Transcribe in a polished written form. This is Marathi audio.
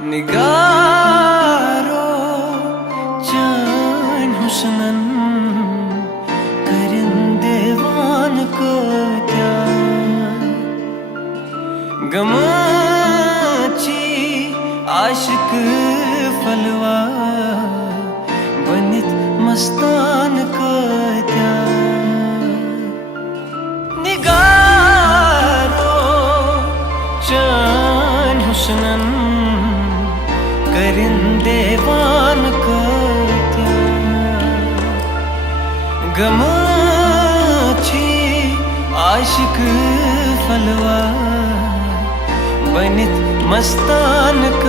निगारो चान हुस्नन करिंदेवान को त्या गमाची आशिक फलवा बनित मस्तान को त्या निगारो चान हुस्नन करिंदेवान को त्या गमाची आशिक फलवा बनित मस्तान को